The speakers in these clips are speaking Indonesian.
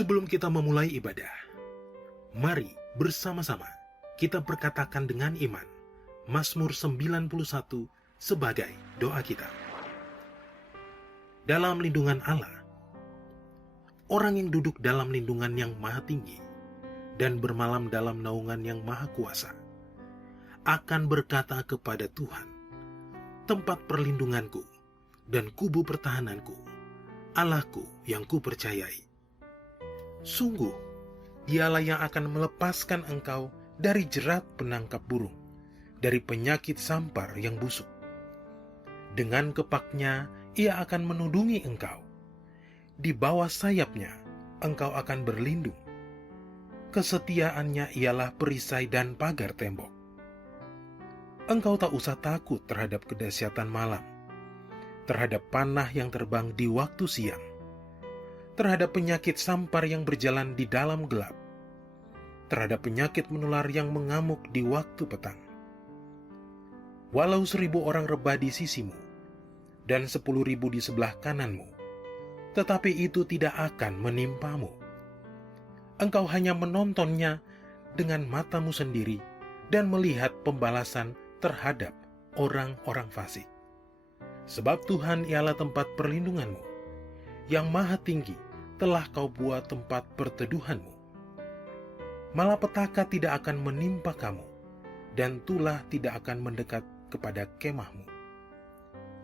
Sebelum kita memulai ibadah, mari bersama-sama kita perkatakan dengan iman Mazmur 91 sebagai doa kita. Dalam lindungan Allah, orang yang duduk dalam lindungan yang maha tinggi dan bermalam dalam naungan yang maha kuasa akan berkata kepada Tuhan, tempat perlindunganku dan kubu pertahananku, Allahku yang kupercayai. Sungguh, Dialah yang akan melepaskan engkau dari jerat penangkap burung, dari penyakit sampar yang busuk. Dengan kepaknya Ia akan menudungi engkau. Di bawah sayapnya engkau akan berlindung. Kesetiaannya ialah perisai dan pagar tembok. Engkau tak usah takut terhadap kedahsyatan malam, terhadap panah yang terbang di waktu siang, terhadap penyakit sampar yang berjalan di dalam gelap, terhadap penyakit menular yang mengamuk di waktu petang. Walau 1.000 orang rebah di sisimu, dan 10.000 di sebelah kananmu, tetapi itu tidak akan menimpamu. Engkau hanya menontonnya dengan matamu sendiri dan melihat pembalasan terhadap orang-orang fasik. Sebab Tuhan ialah tempat perlindunganmu, yang maha tinggi telah kau buat tempat perteduhanmu. Malapetaka tidak akan menimpa kamu, dan tulah tidak akan mendekat kepada kemahmu.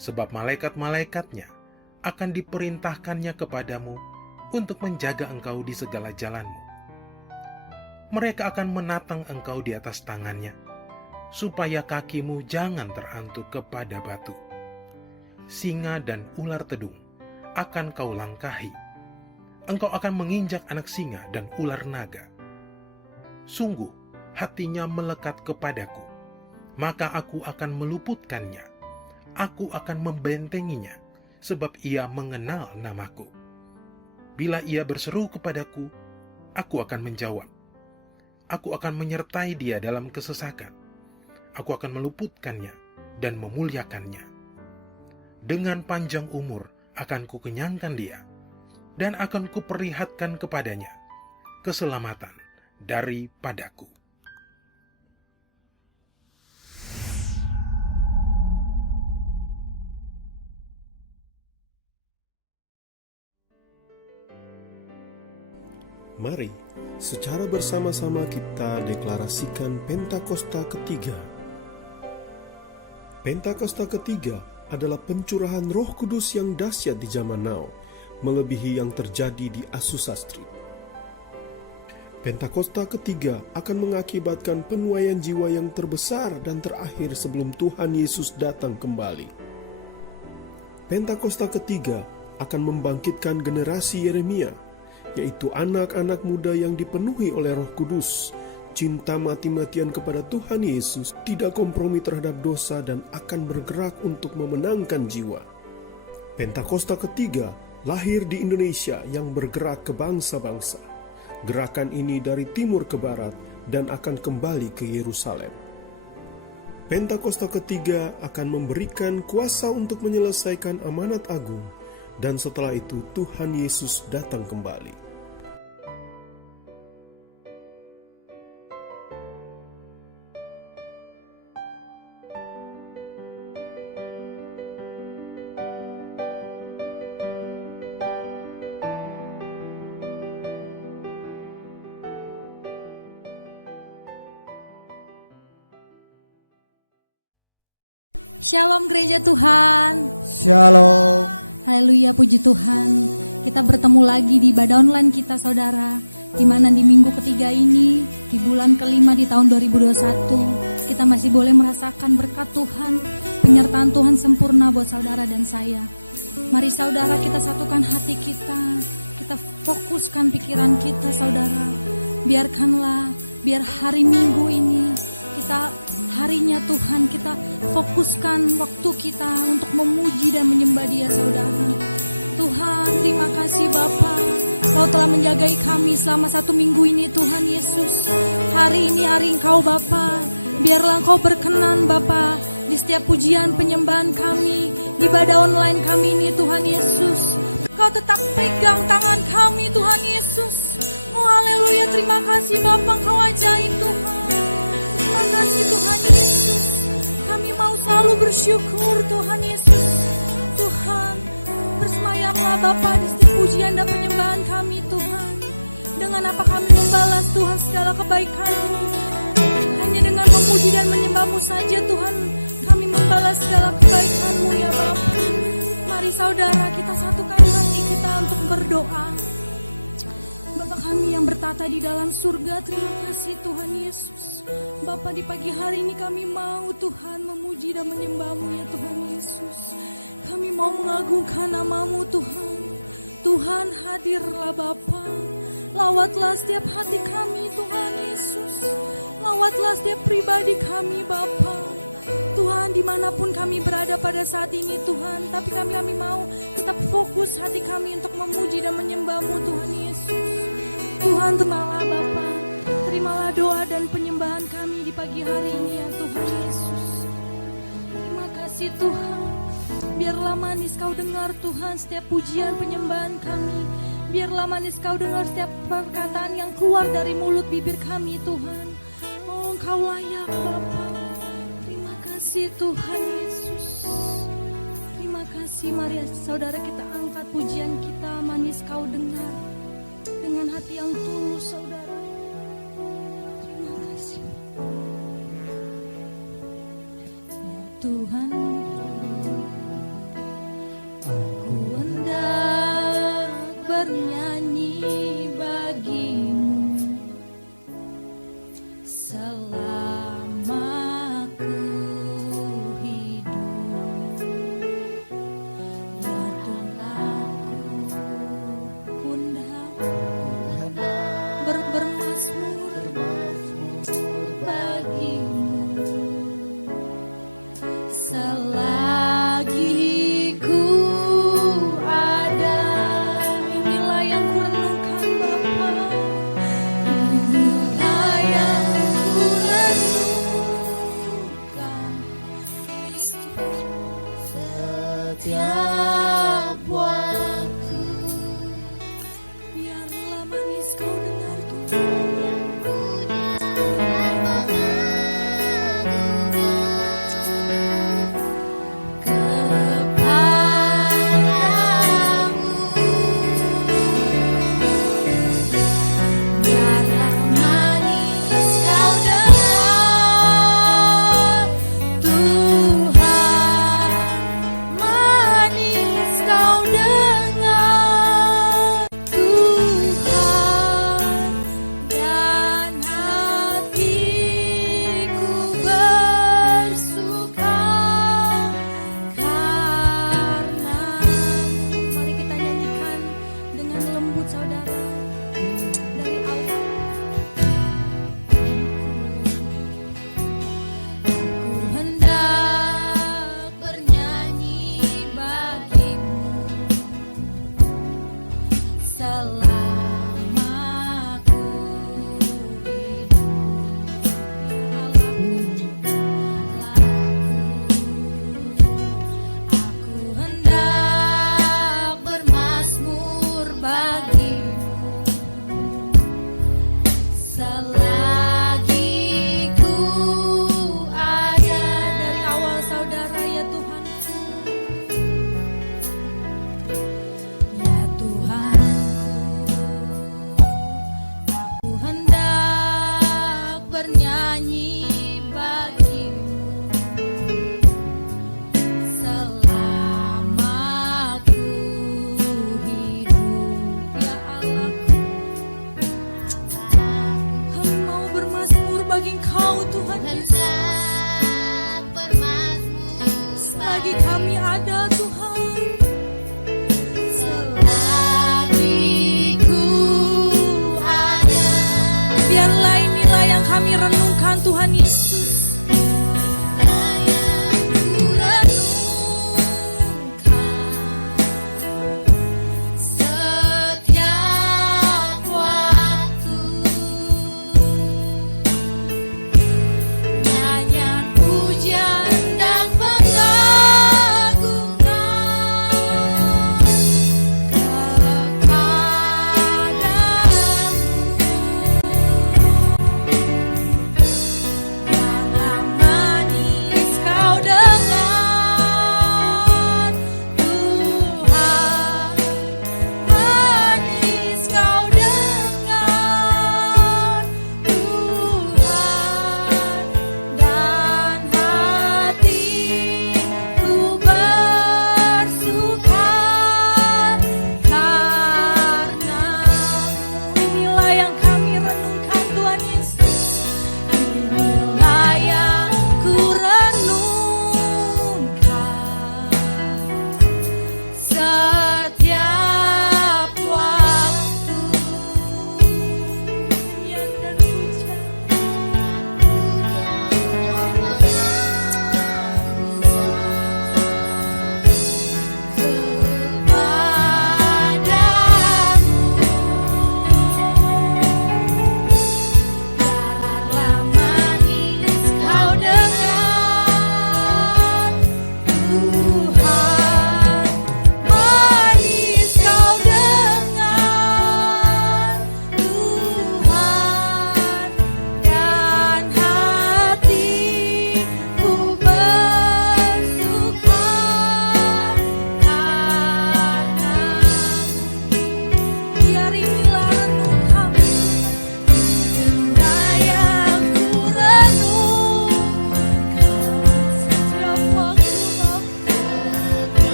Sebab malaikat-malaikatnya akan diperintahkannya kepadamu untuk menjaga engkau di segala jalanmu. Mereka akan menatang engkau di atas tangannya, supaya kakimu jangan terantuk kepada batu. Singa dan ular tedung akan kau langkahi. Engkau akan menginjak anak singa dan ular naga. Sungguh, hatinya melekat kepadaku, maka aku akan meluputkannya. Aku akan membentenginya, sebab ia mengenal namaku. Bila ia berseru kepadaku, aku akan menjawab. Aku akan menyertai dia dalam kesesakan. Aku akan meluputkannya dan memuliakannya. Dengan panjang umur akan kukenyangkan dia, dan akan kuperlihatkan kepadanya keselamatan daripadaku. Mari, secara bersama-sama kita deklarasikan Pentakosta ketiga. Pentakosta ketiga adalah pencurahan Roh Kudus yang dahsyat di zaman now, melebihi yang terjadi di Azusa Street. Pentakosta ketiga akan mengakibatkan penuaian jiwa yang terbesar dan terakhir sebelum Tuhan Yesus datang kembali. Pentakosta ketiga akan membangkitkan generasi Yeremia, yaitu anak-anak muda yang dipenuhi oleh Roh Kudus, cinta mati-matian kepada Tuhan Yesus, tidak kompromi terhadap dosa dan akan bergerak untuk memenangkan jiwa. Pentakosta ketiga lahir di Indonesia yang bergerak ke bangsa-bangsa. Gerakan ini dari timur ke barat dan akan kembali ke Yerusalem. Pentakosta ketiga akan memberikan kuasa untuk menyelesaikan amanat agung, dan setelah itu Tuhan Yesus datang kembali. Shalom gereja Tuhan. Shalom. Haleluya, puji Tuhan. Kita bertemu lagi di ibadah online kita saudara, di mana di minggu ketiga ini, di bulan kelima di tahun 2021, kita masih boleh merasakan berkat Tuhan, penyertaan Tuhan sempurna buat saudara dan saya. Mari saudara kita satukan hati kita fokuskan pikiran kita saudara. Biar hari Minggu ini harinya Tuhan, kita fokuskan waktu kita untuk memuji dan menyembah Dia saudara. Tuhan, terima kasih Bapa, Kau telah menjagai kami selama 1 minggu ini Tuhan Yesus. Hari ini hari Engkau Bapa, biarlah Engkau berkenan Bapa di setiap pujian penyembahan kami, di ibadah online kami ini Tuhan Yesus. Engkau tetap pegang tangan kami Tuhan Yesus. Oh haleluya, terima kasih Bapa, Engkau ajaib Tuhan. Terima kasih Tuhan Yesus. Kami mau selalu bersyukur Tuhan Yesus. Tuhan, bersemayamlah Bapa di setiap pujian dan penyembahan kami Tuhan. Dengan apa kami membalas Tuhan segala kebaikan-Mu. Hanya dengan memuji dan menyembah-Mu saja Tuhan, kami membalas segala kebaikan-Mu ya Bapa. Mari saudara, kita satukan hati kita untuk berdoa. Bapa kami yang bertata di dalam surga, terima kasih Tuhan Yesus. Bapa, di pagi hari ini kami mau Tuhan memuji dan menyembah-Mu ya Tuhan Yesus. Kami mau mengagungkan nama-Mu Tuhan. Tuhan, hadirlah Bapa. Lawatlah setiap hati kami Tuhan Yesus. Lawatlah setiap pribadi kami Bapa. Tuhan, dimanapun kami berada pada saat ini Tuhan, tapi kami mau tetap fokus hati kami untuk memuji dan menyembah-Mu Tuhan Yesus. Tuhan, terimalah Bapa, terimalah doa dan penyembahan kami di pagi hari ini ya Tuhan Yesus. Terima kasih Tuhan. Biarlah manis Kau dengar Tuhan setiap pujian penyembahan kami. Biarlah manis Kau dengar setiap perkataan yang keluar dari mulut bibir kami Tuhan. Oh Engkau layak Bapa. Terima kasih Tuhan Yesus. Terima kasih. Mari saudara kita angkat pujian kita, manis Kau dengar. Dengan hati yang tulus saudara. Terima kasih ya Tuhan. Aku hendak bernyanyi bagi-Mu selama ku hidup. Ya Tuhan, aku hendak bermasmur bagi-Mu selagi ku ada. Inilah yang ku renungkan Bapa. Inilah yang ku renungkan setiap waktu. Biarlah manis Kau dengar Tuhan. Biarlah manis Kau dengar Tuhan. Manis Kau dengar Tuhan. Dan hatiku bersuka karena-Mu. Mari kita nyanyikan dengan lembut saudara. Dari awal aku hendak bernyanyi bagi-Mu selama ku hidup. Aku hendak bermasmur bagi-Mu selagi ku ada. Dari awal saudara ya Tuhanku. Ya Tuhanku, aku hendak bernyanyi bagi-Mu selama ku hidup. Ya Allahku, kami mau bermasmur bagi Engkau Tuhan Yesus. Selagi kami ada Tuhan. Selagi ku ada. Biarlah inilah yang kami renungkan Tuhan Yesus. Yang ku renungkan setiap waktu. Nyanyian pujian dan pengagungan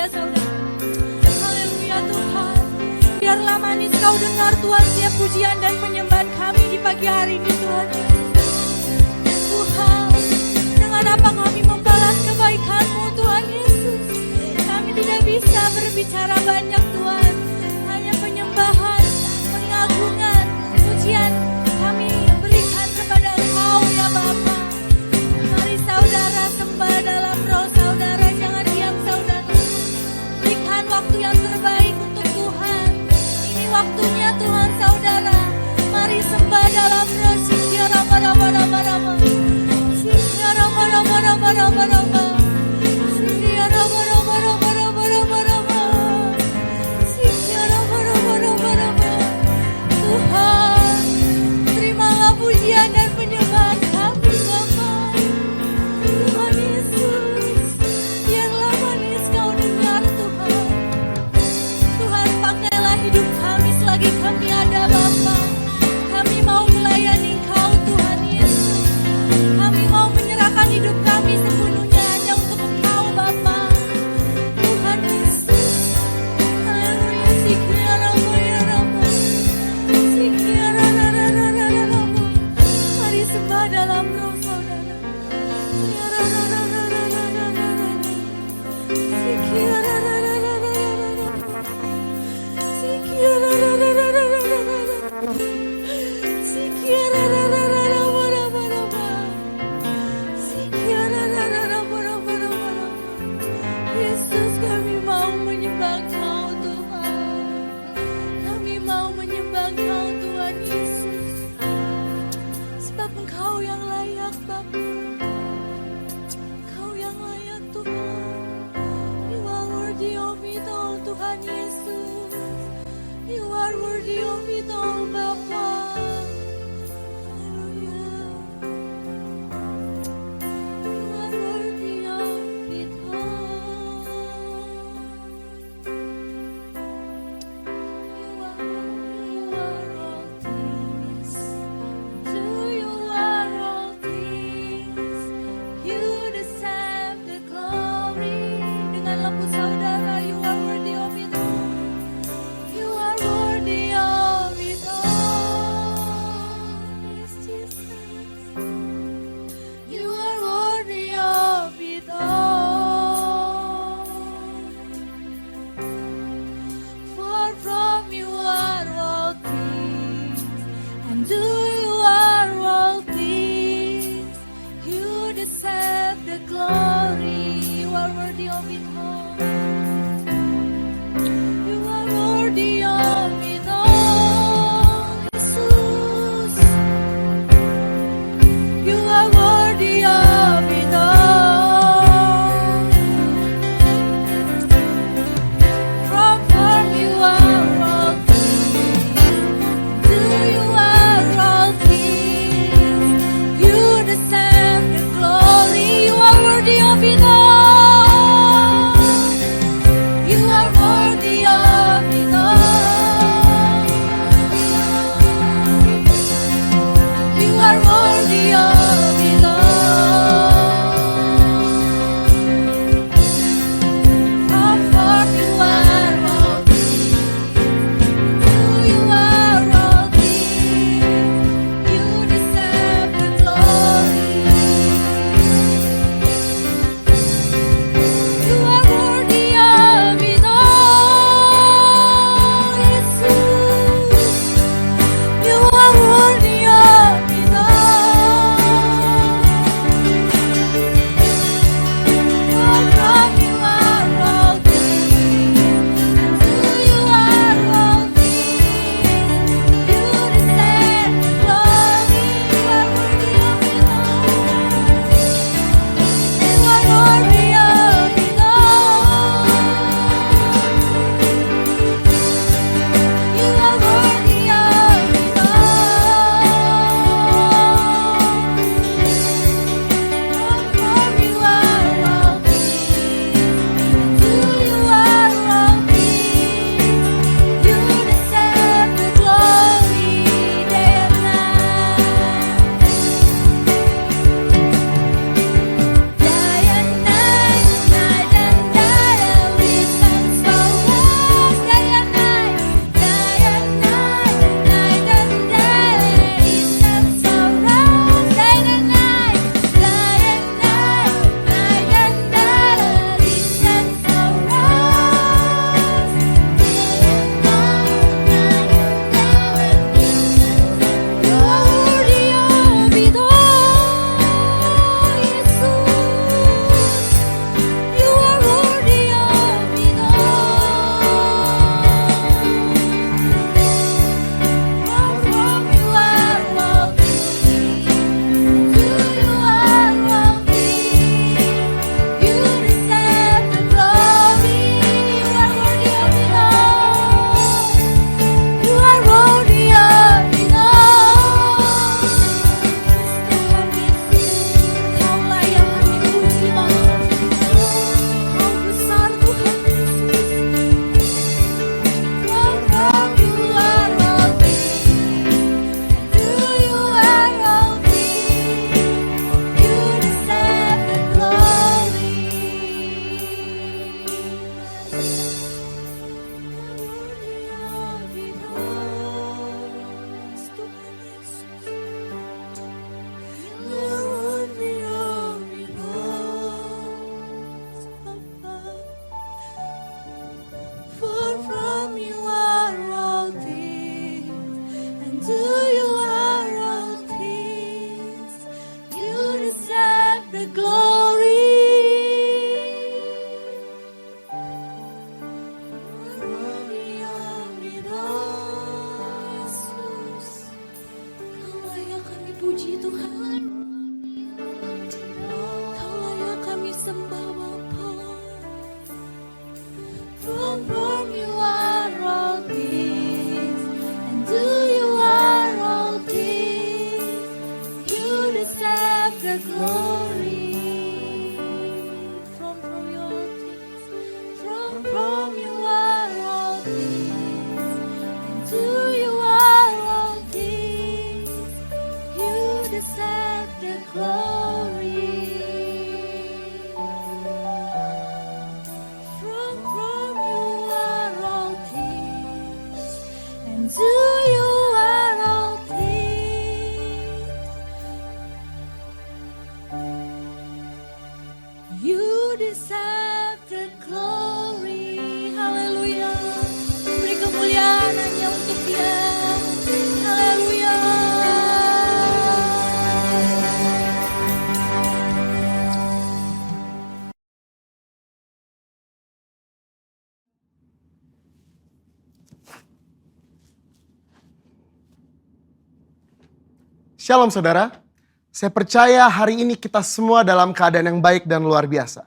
haleluya saudara. Haleluya Tuhan. Biarlah manis Kau dengar Tuhan setiap pujian dan penyembahan kami di pagi hari ini Tuhan. Tuhan, dengan apa kami membalas kebaikan-Mu Tuhan Yesus. Kami tidak bisa berbicara banyak Tuhan. Hanya penyembahan, pengagungan, pujian kami berikan kepada Engkau ya Bapa. Mari saudara sembah dalam roh saudara, jangan diam saudara. Berikan waktu yang terbaik untuk Tuhan. Ini waktunya Tuhan saudara. Mari sembah dalam roh. Sikiara bara bara bara bara. Sikiara bara bara bara bara bara. Sikiara bara bara bara bara bara bara. Sikiara bara bara bara bara. Tuhan, terimalah pujian dan penyembahan kami Bapa. Tuhan Yesus, biarlah manis Kau dengar Tuhan. Tuhan, pakailah hidup kami selagi kami ada Bapa. Kami mau melayani Kau Tuhan Yesus. Kami mau menyerahkan hidup kami sepenuhnya hanya untuk Engkau Bapa. Tuhan Yesus, haleluya. Sikiara bara bara. Sikiara bara bara bara. Mari sembah dalam roh saudara. Sikiara bara bara bara. Sikiara bara bara bara. Sikiara bara bara bara. Sikiara bara bara bara. Sikiara bara bara bara. Yesus, kami mau menyembah Kau Tuhan. Kami mau menyembah Kau Tuhan Yesus. Sebab Engkau yang layak Bapa. Engkau yang layak Tuhan. You are worthy of it all Tuhan Yesus. You are worthy of it all Bapa. Haleluya. You are worthy of it all. You are all things. To you are all things. You deserve the glory. Dengan lembut saudara, you are worthy of it all. You are worthy of it all. Yes, Jesus. You are worthy of it all. For from you are all things, and to you are all things. You deserve the glory. You are worthy of it all. You are worthy of it all, Jesus. the glory. From you all things, from you are all things, and to you are all things. You deserve the glory. From you are all things, and to you are all things. You deserve the glory. Haleluya. Beri kemuliaan hanya untuk Dia. Haleluya. Shalom saudara, saya percaya hari ini kita semua dalam keadaan yang baik dan luar biasa.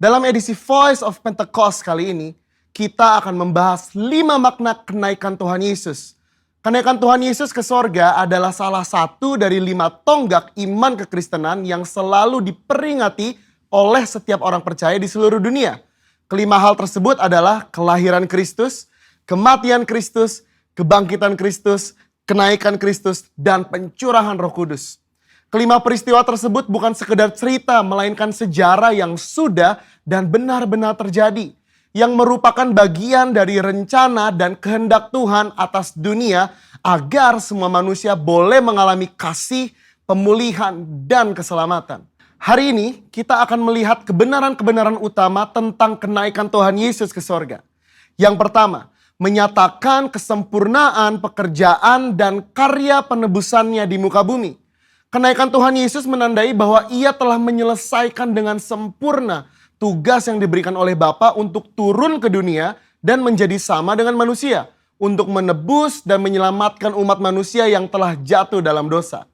Dalam edisi Voice of Pentecost kali ini, kita akan membahas 5 makna kenaikan Tuhan Yesus. Kenaikan Tuhan Yesus ke sorga adalah salah satu dari 5 tonggak iman kekristenan yang selalu diperingati oleh setiap orang percaya di seluruh dunia. Kelima hal tersebut adalah kelahiran Kristus, kematian Kristus, kebangkitan Kristus, kenaikan Kristus, dan pencurahan Roh Kudus. Kelima peristiwa tersebut bukan sekedar cerita, melainkan sejarah yang sudah dan benar-benar terjadi, yang merupakan bagian dari rencana dan kehendak Tuhan atas dunia agar semua manusia boleh mengalami kasih, pemulihan, dan keselamatan. Hari ini kita akan melihat kebenaran-kebenaran utama tentang kenaikan Tuhan Yesus ke sorga. Yang pertama, menyatakan kesempurnaan pekerjaan dan karya penebusannya di muka bumi. Kenaikan Tuhan Yesus menandai bahwa Ia telah menyelesaikan dengan sempurna tugas yang diberikan oleh Bapa untuk turun ke dunia dan menjadi sama dengan manusia, untuk menebus dan menyelamatkan umat manusia yang telah jatuh dalam dosa.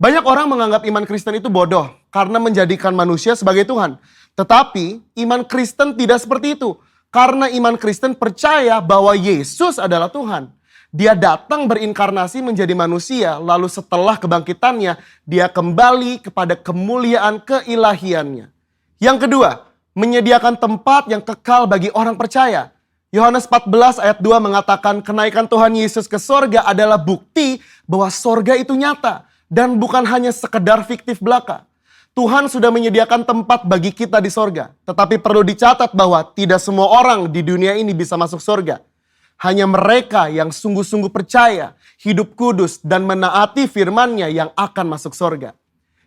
Banyak orang menganggap iman Kristen itu bodoh karena menjadikan manusia sebagai Tuhan. Tetapi iman Kristen tidak seperti itu. Karena iman Kristen percaya bahwa Yesus adalah Tuhan. Dia datang berinkarnasi menjadi manusia, lalu setelah kebangkitannya, dia kembali kepada kemuliaan keilahiannya. Yang kedua, menyediakan tempat yang kekal bagi orang percaya. Yohanes 14 ayat 2 mengatakan kenaikan Tuhan Yesus ke sorga adalah bukti bahwa sorga itu nyata dan bukan hanya sekedar fiktif belaka. Tuhan sudah menyediakan tempat bagi kita di sorga. Tetapi perlu dicatat bahwa tidak semua orang di dunia ini bisa masuk sorga. Hanya mereka yang sungguh-sungguh percaya, hidup kudus, dan menaati firman-Nya yang akan masuk sorga.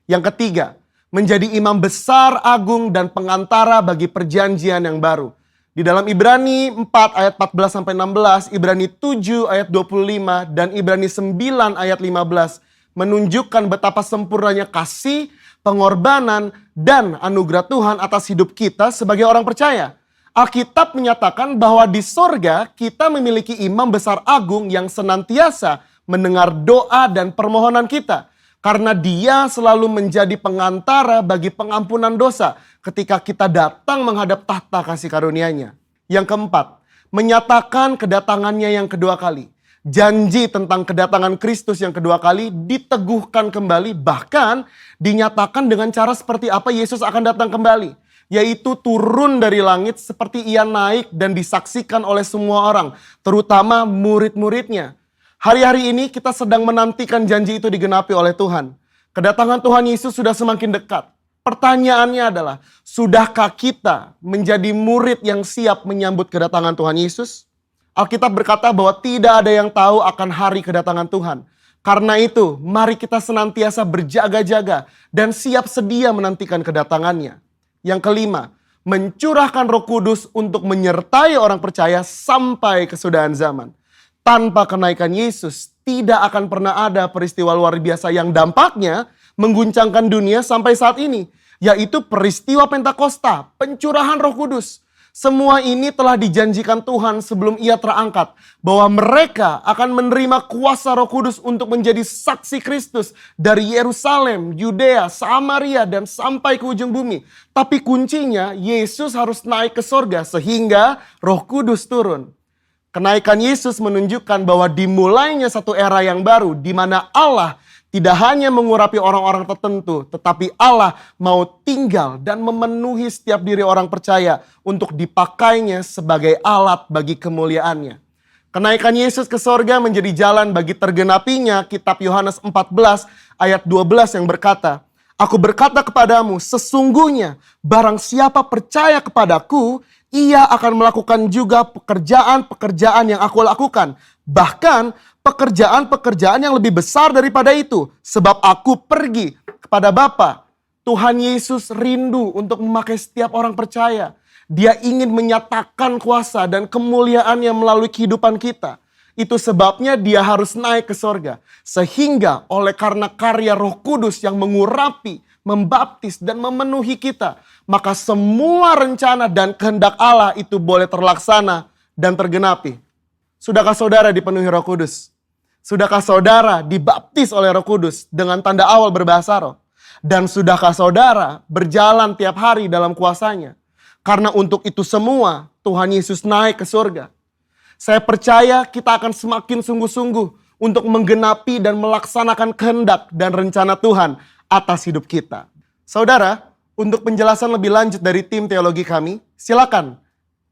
Yang ketiga, menjadi imam besar, agung, dan pengantara bagi perjanjian yang baru. Di dalam Ibrani 4 ayat 14-16, Ibrani 7 ayat 25, dan Ibrani 9 ayat 15 menunjukkan betapa sempurnanya kasih, pengorbanan, dan anugerah Tuhan atas hidup kita sebagai orang percaya. Alkitab menyatakan bahwa di sorga kita memiliki imam besar agung yang senantiasa mendengar doa dan permohonan kita. Karena dia selalu menjadi pengantara bagi pengampunan dosa ketika kita datang menghadap tahta kasih karunia-Nya. Yang keempat, menyatakan kedatangannya yang kedua kali. Janji tentang kedatangan Kristus yang kedua kali diteguhkan kembali, bahkan dinyatakan dengan cara seperti apa Yesus akan datang kembali. Yaitu turun dari langit seperti Ia naik dan disaksikan oleh semua orang, terutama murid-muridnya. Hari-hari ini kita sedang menantikan janji itu digenapi oleh Tuhan. Kedatangan Tuhan Yesus sudah semakin dekat. Pertanyaannya adalah, sudahkah kita menjadi murid yang siap menyambut kedatangan Tuhan Yesus? Alkitab berkata bahwa tidak ada yang tahu akan hari kedatangan Tuhan. Karena itu, mari kita senantiasa berjaga-jaga dan siap sedia menantikan kedatangannya. Yang kelima, mencurahkan Roh Kudus untuk menyertai orang percaya sampai kesudahan zaman. Tanpa kenaikan Yesus, tidak akan pernah ada peristiwa luar biasa yang dampaknya mengguncangkan dunia sampai saat ini. Yaitu peristiwa Pentakosta, pencurahan Roh Kudus. Semua ini telah dijanjikan Tuhan sebelum Ia terangkat. Bahwa mereka akan menerima kuasa Roh Kudus untuk menjadi saksi Kristus dari Yerusalem, Yudea, Samaria, dan sampai ke ujung bumi. Tapi kuncinya, Yesus harus naik ke sorga sehingga Roh Kudus turun. Kenaikan Yesus menunjukkan bahwa dimulainya satu era yang baru di mana Allah Tidak hanya mengurapi orang-orang tertentu, tetapi Allah mau tinggal dan memenuhi setiap diri orang percaya untuk dipakainya sebagai alat bagi kemuliaannya. Kenaikan Yesus ke sorga menjadi jalan bagi tergenapinya kitab Yohanes 14 ayat 12 yang berkata, "Aku berkata kepadamu, sesungguhnya barang siapa percaya kepadaku, ia akan melakukan juga pekerjaan-pekerjaan yang aku lakukan. Bahkan pekerjaan-pekerjaan yang lebih besar daripada itu. Sebab aku pergi kepada Bapa." Tuhan Yesus rindu untuk memakai setiap orang percaya. Dia ingin menyatakan kuasa dan kemuliaannya melalui kehidupan kita. Itu sebabnya dia harus naik ke sorga. Sehingga oleh karena karya Roh Kudus yang mengurapi, membaptis dan memenuhi kita, maka semua rencana dan kehendak Allah itu boleh terlaksana dan tergenapi. Sudahkah saudara dipenuhi Roh Kudus? Sudahkah saudara dibaptis oleh Roh Kudus dengan tanda awal berbahasa roh? Dan sudahkah saudara berjalan tiap hari dalam kuasanya? Karena untuk itu semua Tuhan Yesus naik ke surga. Saya percaya kita akan semakin sungguh-sungguh untuk menggenapi dan melaksanakan kehendak dan rencana Tuhan atas hidup kita. Saudara, untuk penjelasan lebih lanjut dari tim teologi kami, silakan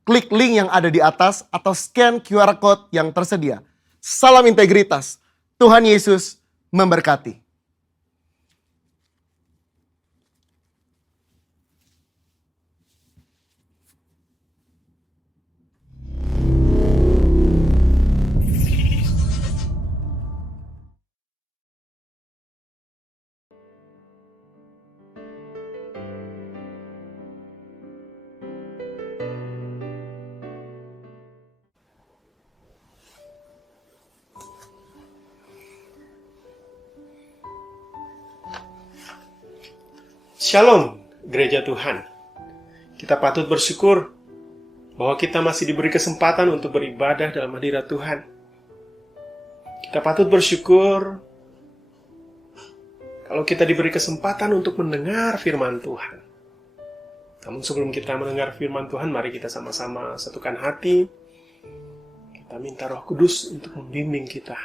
klik link yang ada di atas atau scan QR Code yang tersedia. Salam integritas. Tuhan Yesus memberkati. Shalom, gereja Tuhan. Kita patut bersyukur bahwa kita masih diberi kesempatan untuk beribadah dalam hadirat Tuhan. Kita patut bersyukur kalau kita diberi kesempatan untuk mendengar firman Tuhan. Namun sebelum kita mendengar firman Tuhan, mari kita sama-sama satukan hati. Kita minta Roh Kudus untuk membimbing kita,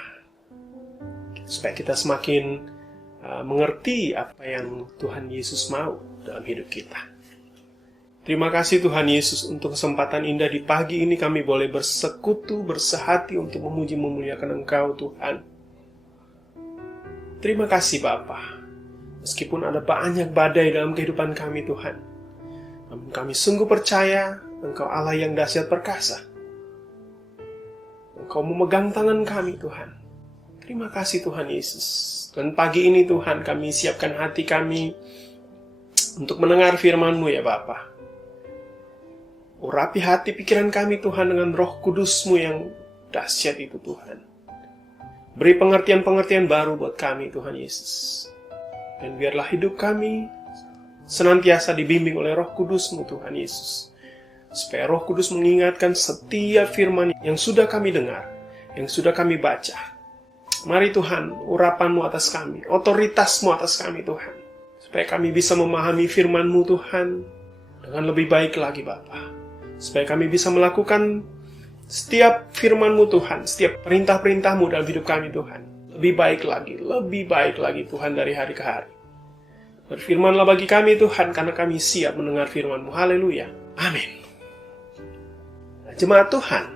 supaya kita semakin mengerti apa yang Tuhan Yesus mau dalam hidup kita. Terima kasih Tuhan Yesus untuk kesempatan indah di pagi ini kami boleh bersekutu, bersehati untuk memuji memuliakan Engkau Tuhan. Terima kasih Bapa. Meskipun ada banyak badai dalam kehidupan kami Tuhan, namun kami sungguh percaya Engkau Allah yang dahsyat perkasa. Engkau memegang tangan kami Tuhan. Terima kasih Tuhan Yesus. Dan pagi ini Tuhan kami siapkan hati kami untuk mendengar firman-Mu ya Bapa. Urapi hati pikiran kami Tuhan dengan Roh Kudus-Mu yang dahsyat itu Tuhan. Beri pengertian-pengertian baru buat kami Tuhan Yesus. Dan biarlah hidup kami senantiasa dibimbing oleh Roh Kudus-Mu Tuhan Yesus. Supaya Roh Kudus mengingatkan setiap firman yang sudah kami dengar, yang sudah kami baca. Mari Tuhan, urapan-Mu atas kami, otoritas-Mu atas kami Tuhan. Supaya kami bisa memahami firman-Mu Tuhan dengan lebih baik lagi Bapa. Supaya kami bisa melakukan setiap firman-Mu Tuhan, setiap perintah-perintah-Mu dalam hidup kami Tuhan. Lebih baik lagi Tuhan dari hari ke hari. Berfirmanlah bagi kami Tuhan, karena kami siap mendengar firman-Mu. Haleluya. Amin. Nah, jemaat Tuhan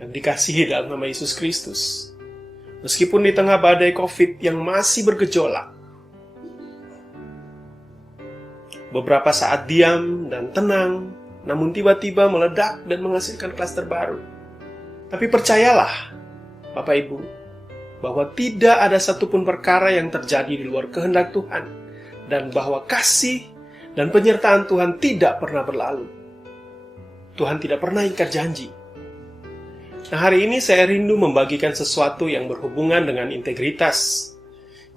yang dikasihi dalam nama Yesus Kristus, meskipun di tengah badai COVID yang masih bergejolak, beberapa saat diam dan tenang, namun tiba-tiba meledak dan menghasilkan klaster baru. Tapi percayalah, Bapak Ibu, bahwa tidak ada satupun perkara yang terjadi di luar kehendak Tuhan, dan bahwa kasih dan penyertaan Tuhan tidak pernah berlalu. Tuhan tidak pernah ingkar janji. Nah, hari ini saya rindu membagikan sesuatu yang berhubungan dengan integritas,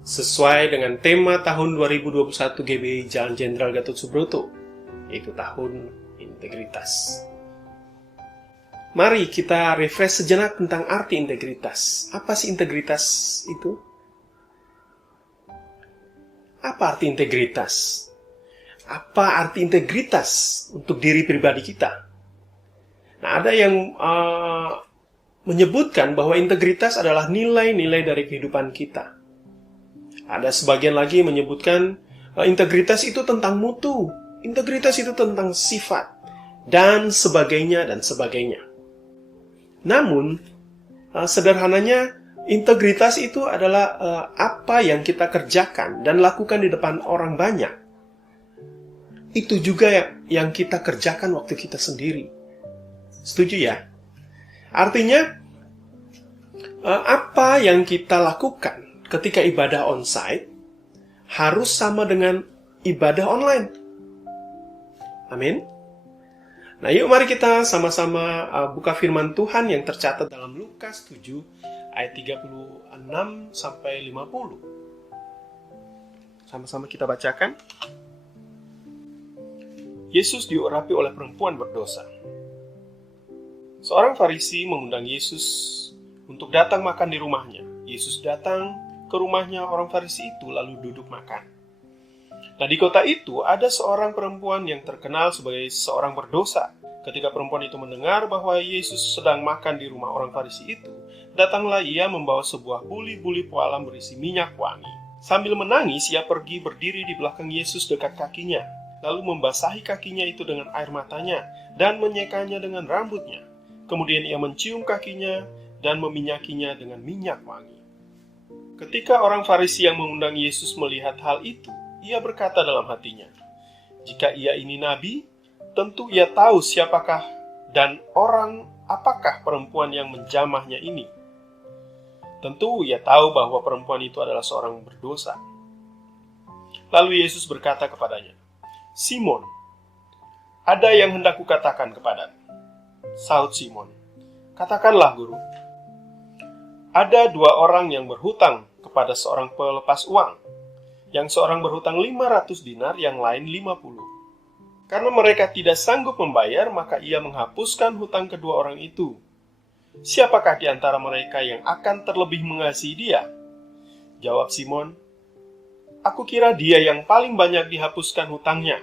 sesuai dengan tema tahun 2021 GBI Jalan Jenderal Gatot Subroto, yaitu tahun integritas. Mari kita refresh sejenak tentang arti integritas. Apa sih integritas itu? Apa arti integritas? Apa arti integritas untuk diri pribadi kita? Nah, ada yang menyebutkan bahwa integritas adalah nilai-nilai dari kehidupan kita. Ada sebagian lagi menyebutkan integritas itu tentang mutu, integritas itu tentang sifat, dan sebagainya, dan sebagainya. Namun, sederhananya, integritas itu adalah apa yang kita kerjakan dan lakukan di depan orang banyak. Itu juga yang kita kerjakan waktu kita sendiri. Setuju ya? Artinya, apa yang kita lakukan ketika ibadah onsite harus sama dengan ibadah online. Amin. Nah, yuk mari kita sama-sama buka firman Tuhan yang tercatat dalam Lukas 7 ayat 36 sampai 50. Sama-sama kita bacakan. Yesus diurapi oleh perempuan berdosa. Seorang Farisi mengundang Yesus untuk datang makan di rumahnya. Yesus datang ke rumahnya orang Farisi itu lalu duduk makan. Nah, di kota itu ada seorang perempuan yang terkenal sebagai seorang berdosa. Ketika perempuan itu mendengar bahwa Yesus sedang makan di rumah orang Farisi itu, datanglah ia membawa sebuah buli-buli pualam berisi minyak wangi. Sambil menangis, ia pergi berdiri di belakang Yesus dekat kakinya, lalu membasahi kakinya itu dengan air matanya dan menyekanya dengan rambutnya. Kemudian ia mencium kakinya dan meminyakinya dengan minyak wangi. Ketika orang Farisi yang mengundang Yesus melihat hal itu, ia berkata dalam hatinya, "Jika ia ini nabi, tentu ia tahu siapakah dan orang apakah perempuan yang menjamahnya ini. Tentu ia tahu bahwa perempuan itu adalah seorang berdosa." Lalu Yesus berkata kepadanya, "Simon, ada yang hendak kukatakan kepadamu." Sahut Simon, "Katakanlah, Guru." Ada dua orang yang berhutang kepada seorang pelepas uang. Yang seorang berhutang 500 dinar, yang lain 50. Karena mereka tidak sanggup membayar, maka ia menghapuskan hutang kedua orang itu. Siapakah di antara mereka yang akan terlebih mengasihi dia? Jawab Simon, "Aku kira dia yang paling banyak dihapuskan hutangnya."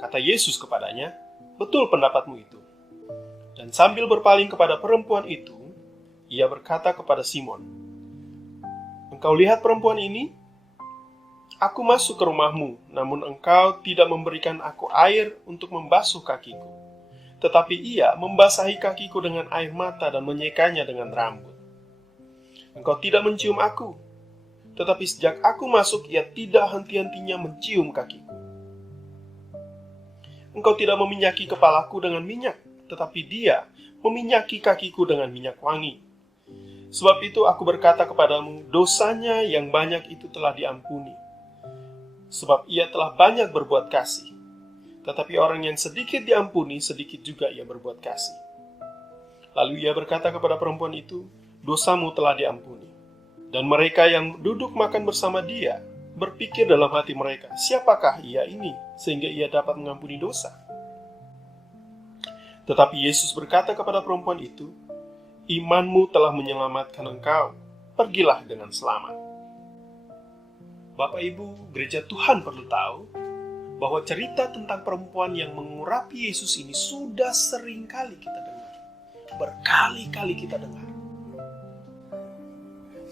Kata Yesus kepadanya, "Betul pendapatmu itu." Dan sambil berpaling kepada perempuan itu, ia berkata kepada Simon, "Engkau lihat perempuan ini? Aku masuk ke rumahmu, namun engkau tidak memberikan aku air untuk membasuh kakiku. Tetapi ia membasahi kakiku dengan air mata dan menyekanya dengan rambut. Engkau tidak mencium aku, tetapi sejak aku masuk ia tidak henti-hentinya mencium kakiku. Engkau tidak meminyaki kepalaku dengan minyak, tetapi dia meminyaki kakiku dengan minyak wangi. Sebab itu aku berkata kepadamu, dosanya yang banyak itu telah diampuni, sebab ia telah banyak berbuat kasih. Tetapi orang yang sedikit diampuni, sedikit juga ia berbuat kasih." Lalu ia berkata kepada perempuan itu, "Dosamu telah diampuni." Dan mereka yang duduk makan bersama dia berpikir dalam hati mereka, "Siapakah ia ini sehingga ia dapat mengampuni dosa?" Tetapi Yesus berkata kepada perempuan itu, "Imanmu telah menyelamatkan engkau. Pergilah dengan selamat." Bapak Ibu, gereja Tuhan perlu tahu bahwa cerita tentang perempuan yang mengurapi Yesus ini sudah sering kali kita dengar. Berkali-kali kita dengar.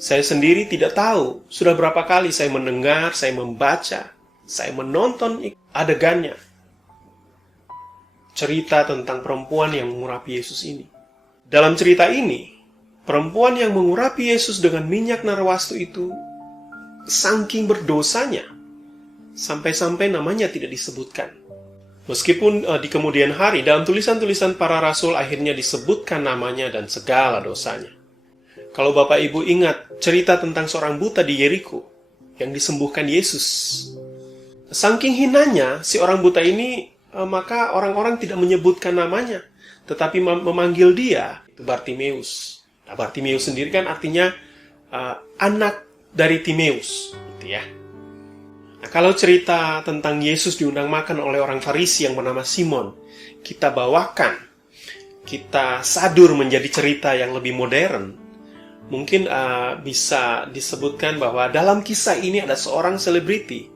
Saya sendiri tidak tahu sudah berapa kali saya mendengar, saya membaca, saya menonton adegannya. Cerita tentang perempuan yang mengurapi Yesus ini. Dalam cerita ini, perempuan yang mengurapi Yesus dengan minyak narwastu itu saking berdosanya, sampai-sampai namanya tidak disebutkan. Meskipun di kemudian hari, dalam tulisan-tulisan para rasul akhirnya disebutkan namanya dan segala dosanya. Kalau Bapak Ibu ingat cerita tentang seorang buta di Yeriko yang disembuhkan Yesus. Saking hinanya si orang buta ini, maka orang-orang tidak menyebutkan namanya, tetapi memanggil dia, itu Bartimeus. Nah, Bartimeus sendiri kan artinya anak dari Timeus, gitu ya. Nah, kalau cerita tentang Yesus diundang makan oleh orang Farisi yang bernama Simon, kita bawakan, kita sadur menjadi cerita yang lebih modern, mungkin bisa disebutkan bahwa dalam kisah ini ada seorang selebriti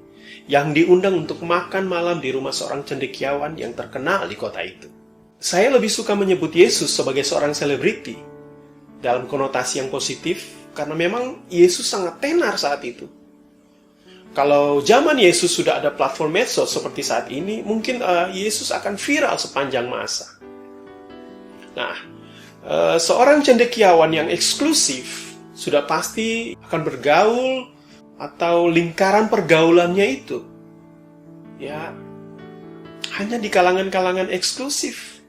yang diundang untuk makan malam di rumah seorang cendekiawan yang terkenal di kota itu. Saya lebih suka menyebut Yesus sebagai seorang selebriti dalam konotasi yang positif, karena memang Yesus sangat tenar saat itu. Kalau zaman Yesus sudah ada platform medsos seperti saat ini, mungkin Yesus akan viral sepanjang masa. Nah, seorang cendekiawan yang eksklusif sudah pasti akan bergaul atau lingkaran pergaulannya itu ya hanya di kalangan-kalangan eksklusif.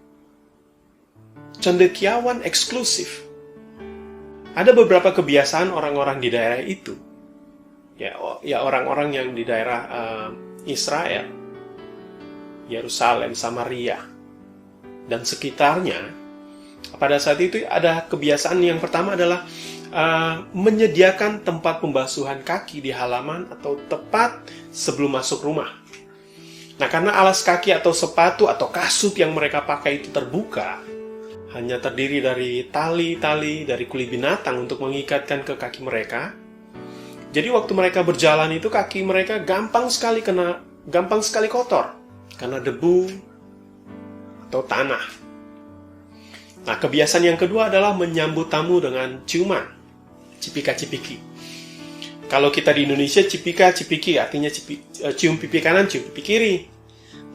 Cendekiawan eksklusif. Ada beberapa kebiasaan orang-orang di daerah itu. Ya orang-orang yang di daerah Israel, Yerusalem, Samaria, dan sekitarnya. Pada saat itu ada kebiasaan yang pertama adalah menyediakan tempat pembasuhan kaki di halaman atau tepat sebelum masuk rumah. Nah, karena alas kaki atau sepatu atau kasut yang mereka pakai itu terbuka, hanya terdiri dari tali-tali dari kulit binatang untuk mengikatkan ke kaki mereka. Jadi waktu mereka berjalan itu kaki mereka gampang sekali kotor karena debu atau tanah. Nah, kebiasaan yang kedua adalah menyambut tamu dengan ciuman, cipika-cipiki. Kalau kita di Indonesia cipika-cipiki artinya cium pipi kanan, cium pipi kiri.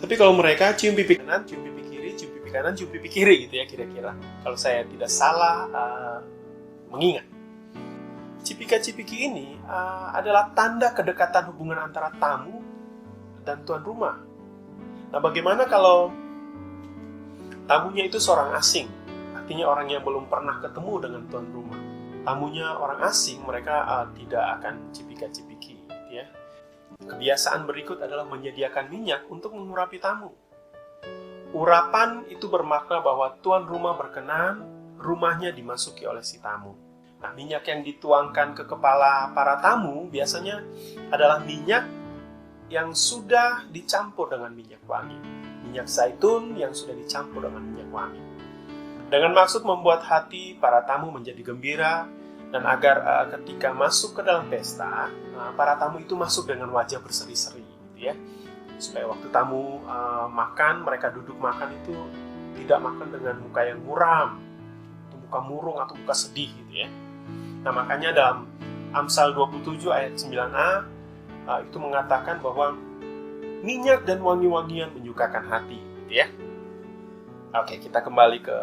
Tapi kalau mereka cium pipi kanan, cium pipi kiri, cium pipi kanan, cium pipi kiri gitu ya kira-kira. Kalau saya tidak salah mengingat. Cipika-cipiki ini adalah tanda kedekatan hubungan antara tamu dan tuan rumah. Nah, bagaimana kalau tamunya itu seorang asing? Artinya orang yang belum pernah ketemu dengan tuan rumah. Tamunya orang asing, mereka tidak akan cipika-cipiki. Gitu ya. Kebiasaan berikut adalah menyediakan minyak untuk mengurapi tamu. Urapan itu bermakna bahwa tuan rumah berkenan rumahnya dimasuki oleh si tamu. Nah, minyak yang dituangkan ke kepala para tamu biasanya adalah minyak yang sudah dicampur dengan minyak wangi. Minyak zaitun yang sudah dicampur dengan minyak wangi. Dengan maksud membuat hati para tamu menjadi gembira dan agar ketika masuk ke dalam pesta, para tamu itu masuk dengan wajah berseri-seri, gitu ya. Supaya waktu tamu makan, mereka duduk makan itu tidak makan dengan muka yang muram, atau muka murung atau muka sedih, gitu ya. Nah, makanya dalam Amsal 27 ayat 9a itu mengatakan bahwa minyak dan wangi-wangian menyukakan hati, gitu ya. Oke, kita kembali ke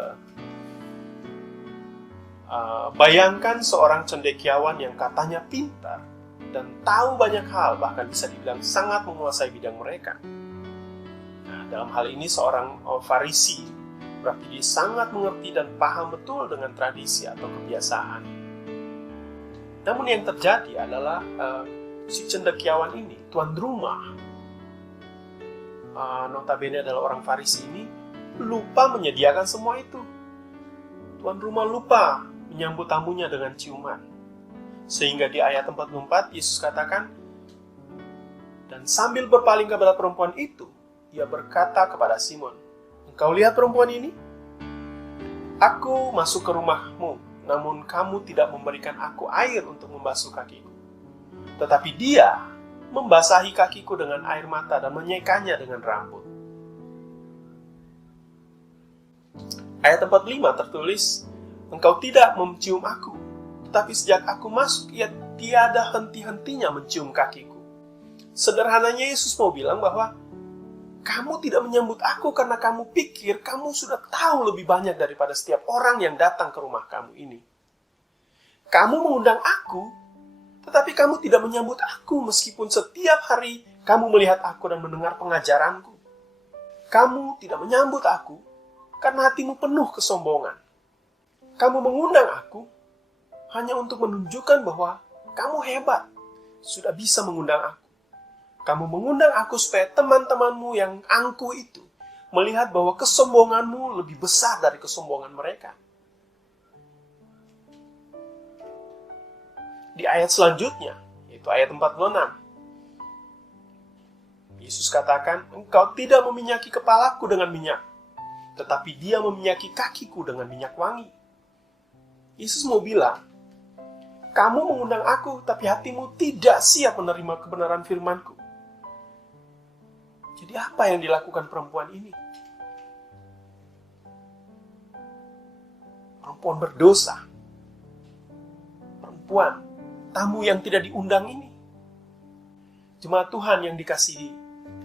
bayangkan seorang cendekiawan yang katanya pintar dan tahu banyak hal, bahkan bisa dibilang sangat menguasai bidang mereka. Nah, dalam hal ini seorang Farisi, berarti dia sangat mengerti dan paham betul dengan tradisi atau kebiasaan. Namun yang terjadi adalah si cendekiawan ini, tuan rumah, notabene adalah orang Farisi ini, lupa menyediakan semua itu. Tuan rumah lupa menyambut tamunya dengan ciuman. Sehingga di ayat 44, Yesus katakan, dan sambil berpaling kepada perempuan itu, ia berkata kepada Simon, engkau lihat perempuan ini? Aku masuk ke rumahmu, namun kamu tidak memberikan aku air untuk membasuh kakiku. Tetapi dia membasahi kakiku dengan air mata dan menyekanya dengan rambut. Ayat 45 tertulis, engkau tidak mencium aku, tetapi sejak aku masuk, ia tiada henti-hentinya mencium kakiku. Sederhananya Yesus mau bilang bahwa kamu tidak menyambut aku karena kamu pikir kamu sudah tahu lebih banyak daripada setiap orang yang datang ke rumah kamu ini. Kamu mengundang aku, tetapi kamu tidak menyambut aku meskipun setiap hari kamu melihat aku dan mendengar pengajaranku. Kamu tidak menyambut aku karena hatimu penuh kesombongan. Kamu mengundang aku hanya untuk menunjukkan bahwa kamu hebat, sudah bisa mengundang aku. Kamu mengundang aku supaya teman-temanmu yang angkuh itu melihat bahwa kesombonganmu lebih besar dari kesombongan mereka. Di ayat selanjutnya, yaitu ayat 46, Yesus katakan, engkau tidak meminyaki kepalaku dengan minyak, tetapi dia meminyaki kakiku dengan minyak wangi. Yesus mau bilang, kamu mengundang aku, tapi hatimu tidak siap menerima kebenaran firman-Ku. Jadi apa yang dilakukan perempuan ini? Perempuan berdosa. Perempuan, tamu yang tidak diundang ini. Jemaat Tuhan yang dikasihi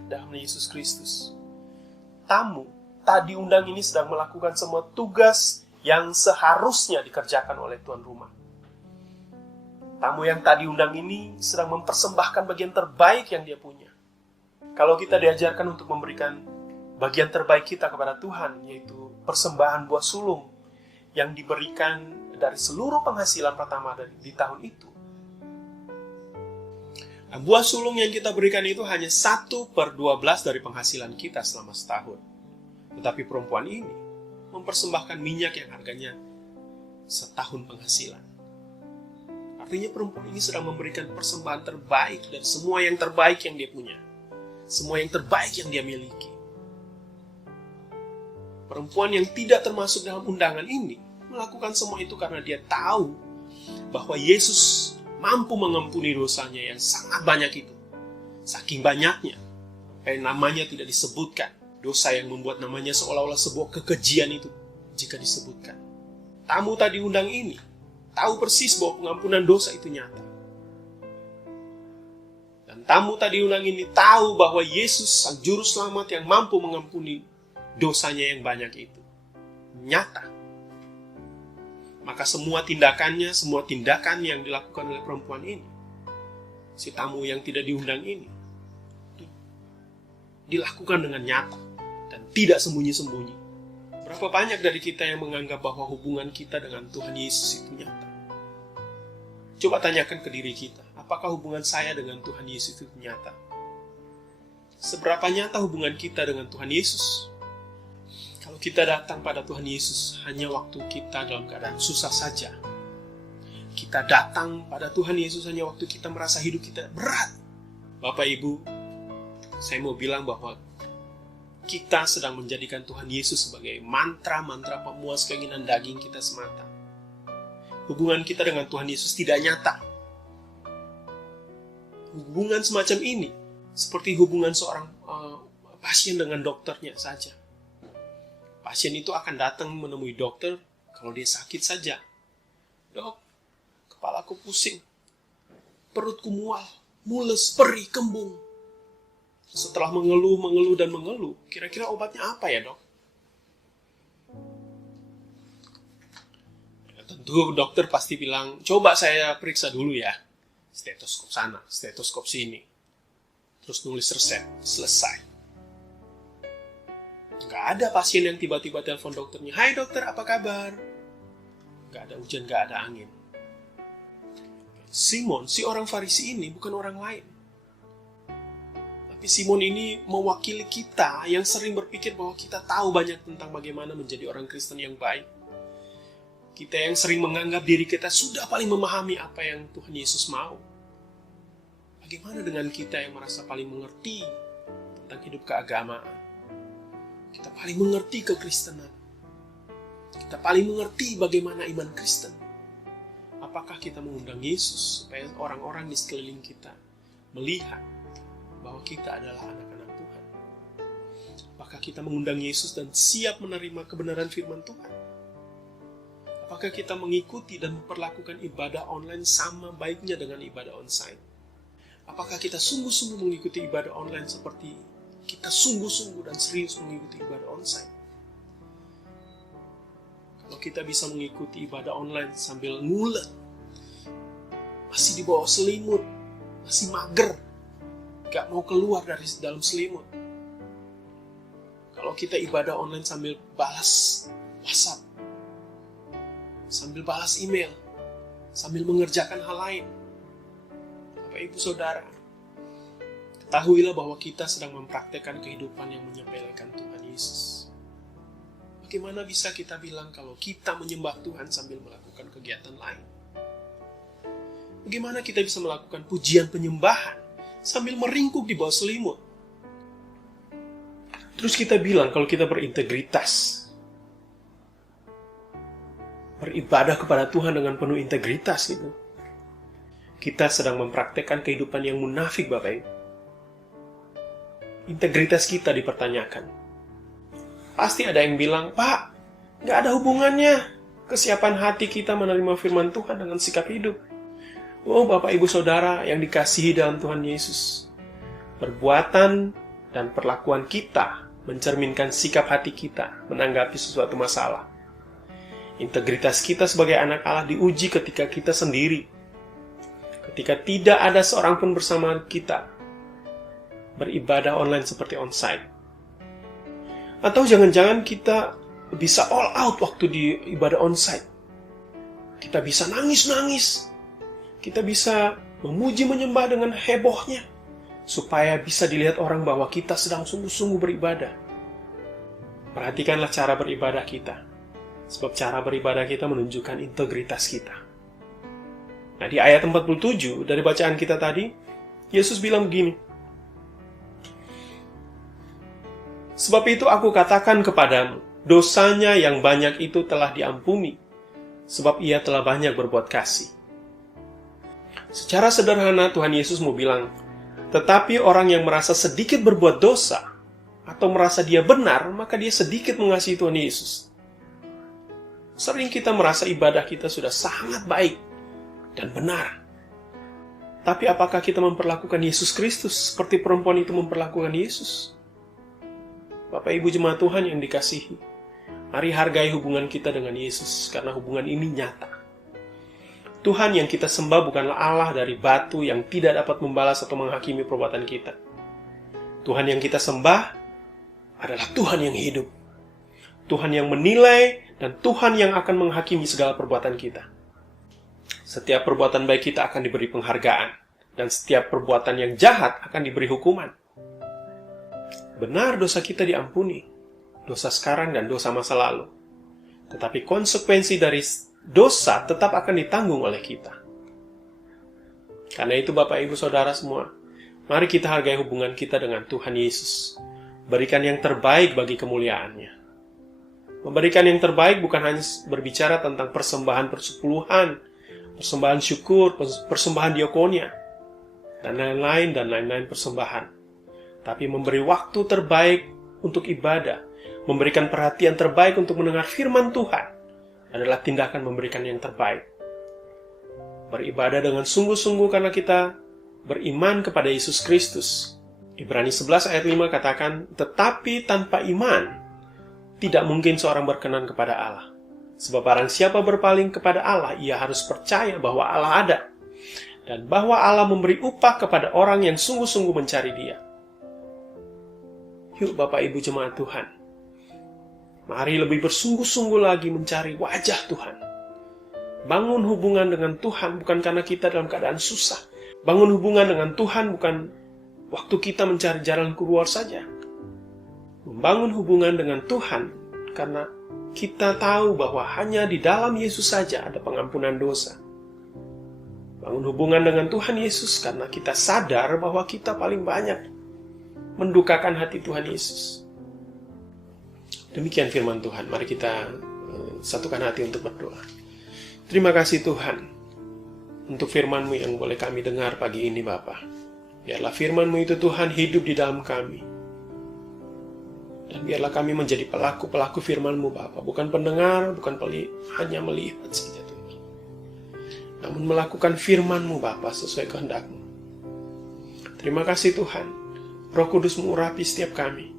dalam Yesus Kristus. Tamu tak diundang ini sedang melakukan semua tugas yang seharusnya dikerjakan oleh tuan rumah. Tamu yang tak diundang ini sedang mempersembahkan bagian terbaik yang dia punya. Kalau kita diajarkan untuk memberikan bagian terbaik kita kepada Tuhan, yaitu persembahan buah sulung yang diberikan dari seluruh penghasilan pertama di tahun itu. Nah, buah sulung yang kita berikan itu hanya 1/12 dari penghasilan kita selama setahun. Tetapi perempuan ini mempersembahkan minyak yang harganya setahun penghasilan. Artinya perempuan ini sedang memberikan persembahan terbaik dari semua yang terbaik yang dia punya. Semua yang terbaik yang dia miliki. Perempuan yang tidak termasuk dalam undangan ini melakukan semua itu karena dia tahu bahwa Yesus mampu mengampuni dosanya yang sangat banyak itu. Saking banyaknya, namanya tidak disebutkan. Dosa yang membuat namanya seolah-olah sebuah kekejian itu jika disebutkan. Tamu tak diundang ini tahu persis bahwa pengampunan dosa itu nyata. Dan tamu tak diundang ini tahu bahwa Yesus, Sang Juru Selamat yang mampu mengampuni dosanya yang banyak itu. Nyata. Maka semua tindakan yang dilakukan oleh perempuan ini, si tamu yang tidak diundang ini, dilakukan dengan nyata dan tidak sembunyi-sembunyi. Berapa banyak dari kita yang menganggap bahwa hubungan kita dengan Tuhan Yesus itu nyata? Coba tanyakan ke diri kita, apakah hubungan saya dengan Tuhan Yesus itu nyata? Seberapa nyata hubungan kita dengan Tuhan Yesus? Kalau kita datang pada Tuhan Yesus hanya waktu kita dalam keadaan susah saja. Kita datang pada Tuhan Yesus hanya waktu kita merasa hidup kita berat. Bapak Ibu, saya mau bilang bahwa kita sedang menjadikan Tuhan Yesus sebagai mantra-mantra pemuas keinginan daging kita semata. Hubungan kita dengan Tuhan Yesus tidak nyata. Hubungan semacam ini seperti hubungan seorang pasien dengan dokternya saja. Pasien itu akan datang menemui dokter kalau dia sakit saja. Dok, kepalaku pusing, perutku mual, mules, perih, kembung. Setelah mengeluh dan mengeluh, kira-kira obatnya apa ya, Dok? Ya, tentu dokter pasti bilang, coba saya periksa dulu ya. Stetoskop sana, stetoskop sini. Terus nulis resep, selesai. Gak ada pasien yang tiba-tiba telepon dokternya, "Hai dokter, apa kabar?" Gak ada hujan, gak ada angin. Simon, si orang Farisi ini bukan orang lain. Tapi Simon ini mewakili kita yang sering berpikir bahwa kita tahu banyak tentang bagaimana menjadi orang Kristen yang baik. Kita yang sering menganggap diri kita sudah paling memahami apa yang Tuhan Yesus mau. Bagaimana dengan kita yang merasa paling mengerti tentang hidup keagamaan? Kita paling mengerti kekristenan. Kita paling mengerti bagaimana iman Kristen. Apakah kita mengundang Yesus supaya orang-orang di sekeliling kita melihat bahwa kita adalah anak-anak Tuhan? Apakah kita mengundang Yesus dan siap menerima kebenaran firman Tuhan? Apakah kita mengikuti dan memperlakukan ibadah online sama baiknya dengan ibadah onsite? Apakah kita sungguh-sungguh mengikuti ibadah online seperti kita sungguh-sungguh dan serius mengikuti ibadah onsite? Kalau kita bisa mengikuti ibadah online sambil ngulet, masih di bawah selimut, masih mager, gak mau keluar dari dalam selimut. Kalau kita ibadah online sambil balas WhatsApp, sambil balas email, sambil mengerjakan hal lain, Bapak Ibu Saudara, ketahuilah bahwa kita sedang mempraktekkan kehidupan yang menyepelekan Tuhan Yesus. Bagaimana bisa kita bilang kalau kita menyembah Tuhan sambil melakukan kegiatan lain? Bagaimana kita bisa melakukan pujian penyembahan sambil meringkuk di bawah selimut? Terus kita bilang kalau kita berintegritas, beribadah kepada Tuhan dengan penuh integritas gitu. Kita sedang mempraktekkan kehidupan yang munafik, Bapak Ibu. Integritas kita dipertanyakan. Pasti ada yang bilang, "Pak, gak ada hubungannya kesiapan hati kita menerima firman Tuhan dengan sikap hidup." Oh, Bapak Ibu Saudara yang dikasihi dalam Tuhan Yesus. perbuatan dan perlakuan kita mencerminkan sikap hati kita menanggapi sesuatu masalah. Integritas kita sebagai anak Allah diuji ketika kita sendiri. Ketika tidak ada seorang pun bersama kita beribadah online seperti onsite. Atau jangan-jangan kita bisa all out waktu di ibadah onsite. Kita bisa nangis-nangis. Kita bisa memuji menyembah dengan hebohnya. Supaya bisa dilihat orang bahwa kita sedang sungguh-sungguh beribadah. Perhatikanlah cara beribadah kita. Sebab cara beribadah kita menunjukkan integritas kita. Nah, di ayat 47 dari bacaan kita tadi, Yesus bilang begini. Sebab itu aku katakan kepadamu, dosanya yang banyak itu telah diampuni, sebab ia telah banyak berbuat kasih. Secara sederhana Tuhan Yesus mau bilang, tetapi orang yang merasa sedikit berbuat dosa, atau merasa dia benar, maka dia sedikit mengasihi Tuhan Yesus. Sering kita merasa ibadah kita sudah sangat baik dan benar. Tapi apakah kita memperlakukan Yesus Kristus seperti perempuan itu memperlakukan Yesus? Bapak Ibu jemaat Tuhan yang dikasihi, mari hargai hubungan kita dengan Yesus, karena hubungan ini nyata. Tuhan yang kita sembah bukanlah Allah dari batu yang tidak dapat membalas atau menghakimi perbuatan kita. Tuhan yang kita sembah adalah Tuhan yang hidup. Tuhan yang menilai dan Tuhan yang akan menghakimi segala perbuatan kita. Setiap perbuatan baik kita akan diberi penghargaan, dan setiap perbuatan yang jahat akan diberi hukuman. Benar dosa kita diampuni, dosa sekarang dan dosa masa lalu. Tetapi konsekuensi dari dosa tetap akan ditanggung oleh kita. Karena itu Bapak Ibu Saudara semua, mari kita hargai hubungan kita dengan Tuhan Yesus. Berikan yang terbaik bagi kemuliaan-Nya. Memberikan yang terbaik bukan hanya berbicara tentang persembahan persepuluhan, persembahan syukur, persembahan diakonia, dan lain-lain persembahan. Tapi memberi waktu terbaik untuk ibadah, memberikan perhatian terbaik untuk mendengar firman Tuhan, adalah tindakan memberikan yang terbaik. Beribadah dengan sungguh-sungguh karena kita beriman kepada Yesus Kristus. Ibrani 11 ayat 5 katakan, tetapi tanpa iman, tidak mungkin seorang berkenan kepada Allah. Sebab barang siapa berpaling kepada Allah, ia harus percaya bahwa Allah ada, dan bahwa Allah memberi upah kepada orang yang sungguh-sungguh mencari Dia. Yuk Bapak Ibu jemaat Tuhan, mari lebih bersungguh-sungguh lagi mencari wajah Tuhan. Bangun hubungan dengan Tuhan bukan karena kita dalam keadaan susah. Bangun hubungan dengan Tuhan bukan waktu kita mencari jalan keluar saja. Membangun hubungan dengan Tuhan karena kita tahu bahwa hanya di dalam Yesus saja ada pengampunan dosa. Bangun hubungan dengan Tuhan Yesus karena kita sadar bahwa kita paling banyak mendukakan hati Tuhan Yesus. Demikian firman Tuhan. Mari kita satukan hati untuk berdoa. Terima kasih Tuhan untuk firman-Mu yang boleh kami dengar pagi ini Bapa. Biarlah firman-Mu itu Tuhan hidup di dalam kami. Dan biarlah kami menjadi pelaku-pelaku firman-Mu Bapa. Bukan pendengar, bukan hanya melihat saja Tuhan. Namun melakukan firman-Mu Bapa sesuai kehendak-Mu. Terima kasih Tuhan. Roh Kudus mengurapi setiap kami.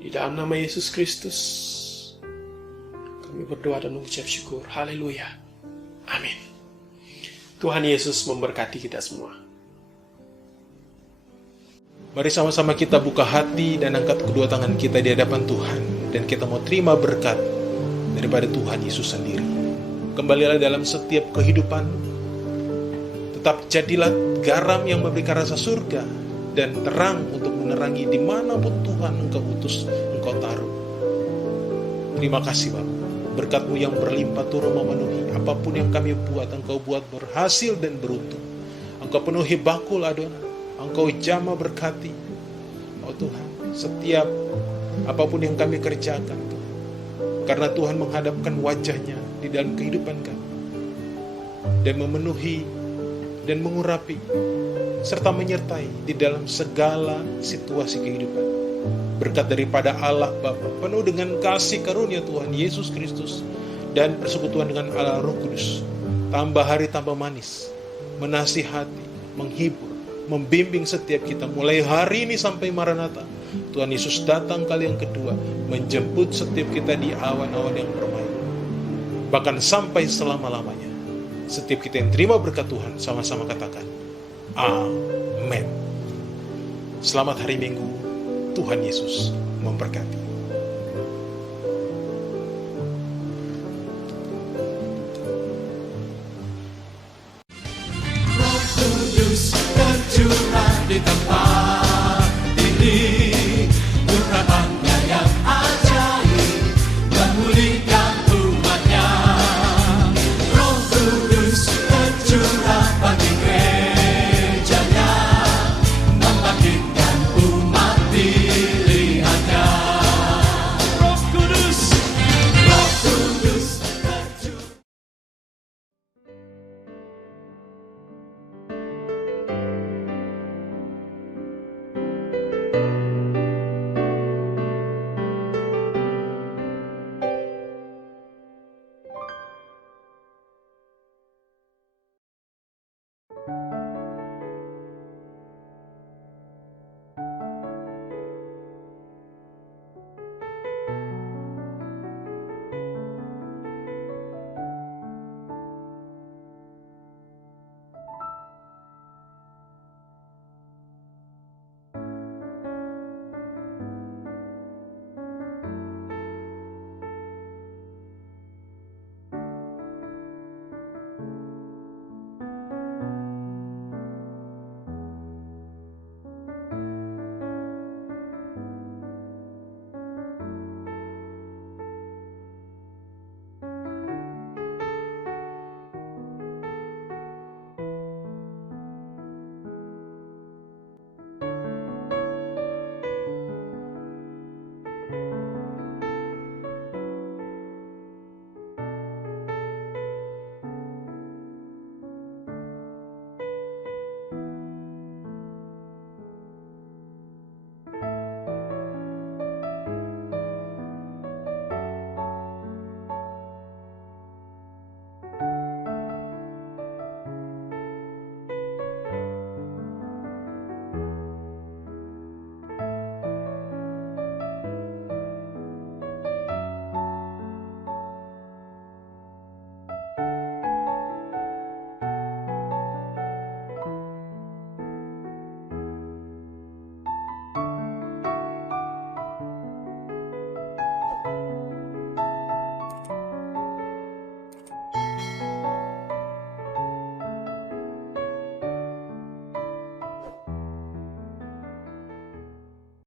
Di dalam nama Yesus Kristus, kami berdoa dan mengucap syukur. Haleluya. Amin. Tuhan Yesus memberkati kita semua. Mari sama-sama kita buka hati dan angkat kedua tangan kita di hadapan Tuhan. Dan kita mau terima berkat daripada Tuhan Yesus sendiri. Kembalilah dalam setiap kehidupan. Tetap jadilah garam yang memberikan rasa surga dan terang untuk menerangi dimanapun Tuhan Engkau utus, Engkau taruh. Terima kasih Bapak. Berkat-Mu yang berlimpah turun memenuhi. Apapun yang kami buat, Engkau buat berhasil dan beruntung. Engkau penuhi bakul Adonai. Engkau jamah berkati. Oh Tuhan, setiap apapun yang kami kerjakan Tuhan. Karena Tuhan menghadapkan wajah-Nya di dalam kehidupan kami. Dan memenuhi dan mengurapi serta menyertai di dalam segala situasi kehidupan. Berkat daripada Allah Bapa penuh dengan kasih karunia Tuhan Yesus Kristus dan persekutuan dengan Allah Roh Kudus, tambah hari tambah manis, menasihati, menghibur, membimbing setiap kita mulai hari ini sampai Maranatha. Tuhan Yesus datang kali yang kedua, menjemput setiap kita di awan-awan yang bermain. Bahkan sampai selama-lamanya. Setiap kita yang terima berkat Tuhan, sama-sama katakan, Amin. Selamat hari Minggu, Tuhan Yesus memberkati. Di tempat ini, urapannya yang ajaib memulihkan umatnya. Roh Kudus tercurah bagi gerejanya, membangkitkan umat pilihannya. Roh Kudus tercurah.